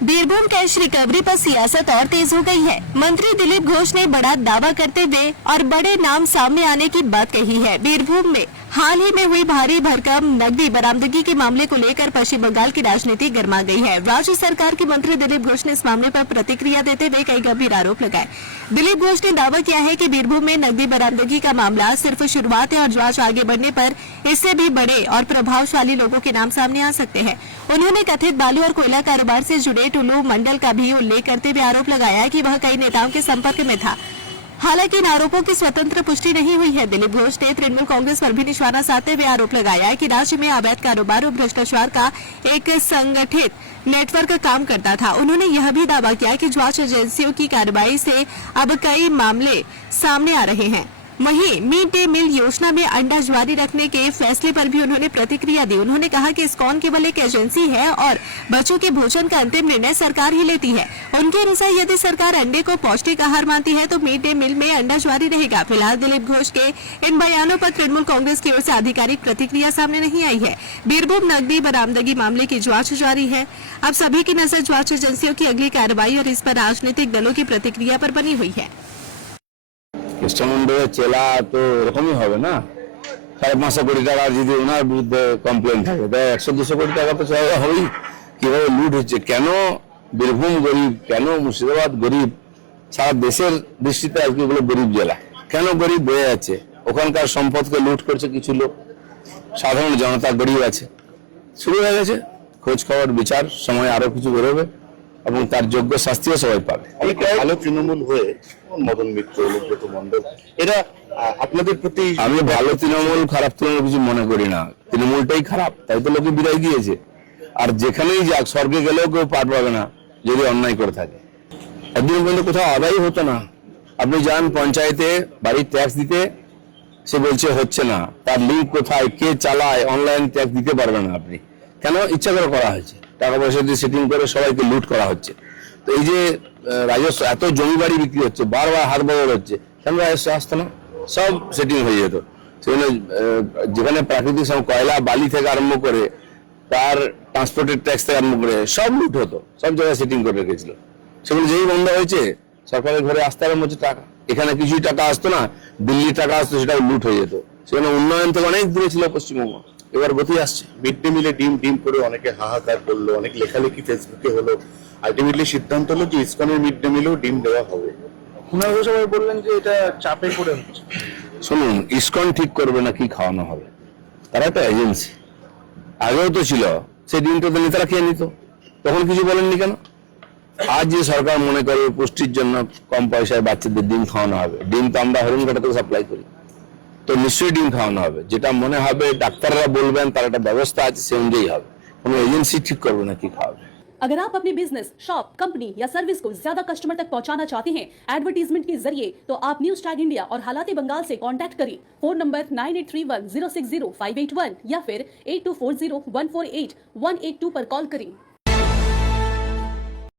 Birbhum cash recovery पर सियासत और तेज हो गई है। मंत्री दिलीप घोष ने बड़ा दावा करते हुए और बड़े नाम सामने आने की बात कही है। बीरभूम में हाल ही में हुई भारी भरकम नकदी बरामदगी के मामले को लेकर पश्चिम बंगाल की राजनीति गर्मा गई है। राज्य सरकार के मंत्री दिलीप घोष ने इस मामले पर प्रतिक्रिया देते हुए कई गंभीर आरोप लगाए। दिलीप घोष ने दावा किया है कि बीरभूम में नकदी बरामदगी का मामला सिर्फ शुरुआत है और जांच आगे बढ़ने पर इससे भी बड़े और प्रभावशाली लोगों के नाम सामने आ सकते हैं। उन्होंने कथित बालू और कोयला कारोबार से जुड़े टुल्लू मंडल का भी उल्लेख करते हुए आरोप लगाया कि वह कई नेताओं के संपर्क में था। हालांकि इन आरोपों की स्वतंत्र पुष्टि नहीं हुई है। दिलीप घोष ने तृणमूल कांग्रेस पर भी निशाना साधते हुए आरोप लगाया कि राज्य में अवैध कारोबार और भ्रष्टाचार का एक संगठित नेटवर्क काम करता था। उन्होंने यह भी दावा किया कि जांच एजेंसियों की कार्रवाई से अब कई मामले सामने आ रहे हैं। वहीं मिड डे मील योजना में अंडा ज्वारी रखने के फैसले पर भी उन्होंने प्रतिक्रिया दी। उन्होंने कहा कि इस्कॉन केवल एक एजेंसी है और बच्चों के भोजन का अंतिम निर्णय सरकार ही लेती है। उनके अनुसार यदि सरकार अंडे को पौष्टिक आहार मानती है तो मिड डे मील में अंडा ज्वारी रहेगा। फिलहाल दिलीप घोष के इन बयानों पर तृणमूल कांग्रेस की ओर से आधिकारिक प्रतिक्रिया सामने नहीं आई है। बीरभूम नकदी बरामदगी मामले की जांच जारी है। अब सभी की नजर जांच एजेंसियों की अगली कार्रवाई और इस पर राजनीतिक दलों की प्रतिक्रिया पर बनी हुई है। কৃষ্ণমন্ডলের চেলা তো এরকমই হবে না, 550 কোটি টাকা যদি ওনার বিরুদ্ধে কমপ্লেন থাকে তাই 100-200 কোটি টাকা তো চাওয়া হবেই। কিভাবে লুট হচ্ছে, কেন বীরভূম গরিব, কেন মুর্শিদাবাদ গরিব, সারা দেশের দৃষ্টিতে আজকে এগুলো গরিব জেলা, কেন গরিব বয়ে যাচ্ছে, ওখানকার সম্পদকে লুট করছে কিছু লোক, সাধারণ জনতা গরিব আছে। শুরু হয়ে গেছে খোঁজ খবর বিচার, সময় আরো কিছু বেরোবে এবং তার যোগ্য শাস্তিও সবাই পাবে। ভালো তৃণমূল হয়ে মদন মিত্র, অনুব্রত মণ্ডল এরা আপনাদের প্রতি, আমি ভালো তৃণমূল খারাপ তৃণমূল কিছু মনে করি না, তৃণমূলটাই খারাপ, তাই তো লোকে বিদায় দিয়েছে। আর যেখানেই যাক, স্বর্গে গেলেও কেউ পার পাবে না যদি অন্যায় করে থাকে। একদিন পর্যন্ত কোথাও আদায় হতো না। আপনি যান পঞ্চায়েতে বাড়ির ট্যাক্স দিতে, সে বলছে হচ্ছে না, তার লিঙ্ক কোথায়, কে চালায়, অনলাইন ট্যাক্স দিতে পারবেন না আপনি। কেন? ইচ্ছা করে করা হয়েছে, টাকা পয়সা দিয়ে সেটিং করে সবাইকে লুট করা হচ্ছে। তো এই যে রাজস্ব, এত জমি বাড়ি বিক্রি হচ্ছে, বারবার হাত বদল হচ্ছে, কেন রাজস্ব আসতো না? সব সেটিং হয়ে যেত। সেখানে যেখানে প্রাকৃতিক কয়লা বালি থেকে আরম্ভ করে তার ট্রান্সপোর্টের ট্যাক্স থেকে আরম্ভ করে সব লুট হতো, সব জায়গায় সেটিং করে রেখেছিল। সেগুলো যেই বন্ধ হয়েছে সরকারের ঘরে আসতে আরম্ভ হচ্ছে টাকা। এখানে কিছুই টাকা আসতো না, দিল্লি টাকা আসতো, সেটাও লুট হয়ে যেত। সেখানে উন্নয়ন তো অনেক দূরে ছিল পশ্চিমবঙ্গ, এবার গতি আসছে। মিড ডে মিলে ডিম ডিম করে অনেকে হাহাকার করলো, অনেক লেখালেখি ফেসবুকে হলো, আলটিমেটলি সিদ্ধান্ত হলো যে ইসকনের মিড ডে মিলেও ডিম দেওয়া হবে। ওনারা সবাই বললেন যে এটা চাপে পড়ে হচ্ছে। শুনুন, ইসকন ঠিক করবে না কি খাওয়ানো হবে, তারা একটা এজেন্সি, আগেও তো ছিল, সেই ডিমটা তো নেতারা খেয়ে নিত, তখন কিছু বলেননি কেন? আজ যে সরকার মনে করে পুষ্টির জন্য কম পয়সায় বাচ্চাদের ডিম খাওয়ানো হবে, ডিম তো আমরা হরিণঘাটা থেকে সাপ্লাই করি, তো নিশ্চয়ই ডিম খাওয়ানো হবে। যেটা মনে হবে ডাক্তাররা বলবেন, তার একটা ব্যবস্থা আছে, সে অনুযায়ী হবে। কোনো এজেন্সি ঠিক করবে না কি খাওয়াবে। अगर आप अपने बिजनेस, शॉप, कंपनी या सर्विस को ज्यादा कस्टमर तक पहुंचाना चाहते हैं एडवर्टीजमेंट के जरिए, तो आप न्यूज टैग इंडिया और हालात बंगाल से कांटेक्ट करें। फोन नंबर 9831060581 या फिर 8240148182 पर कॉल करें।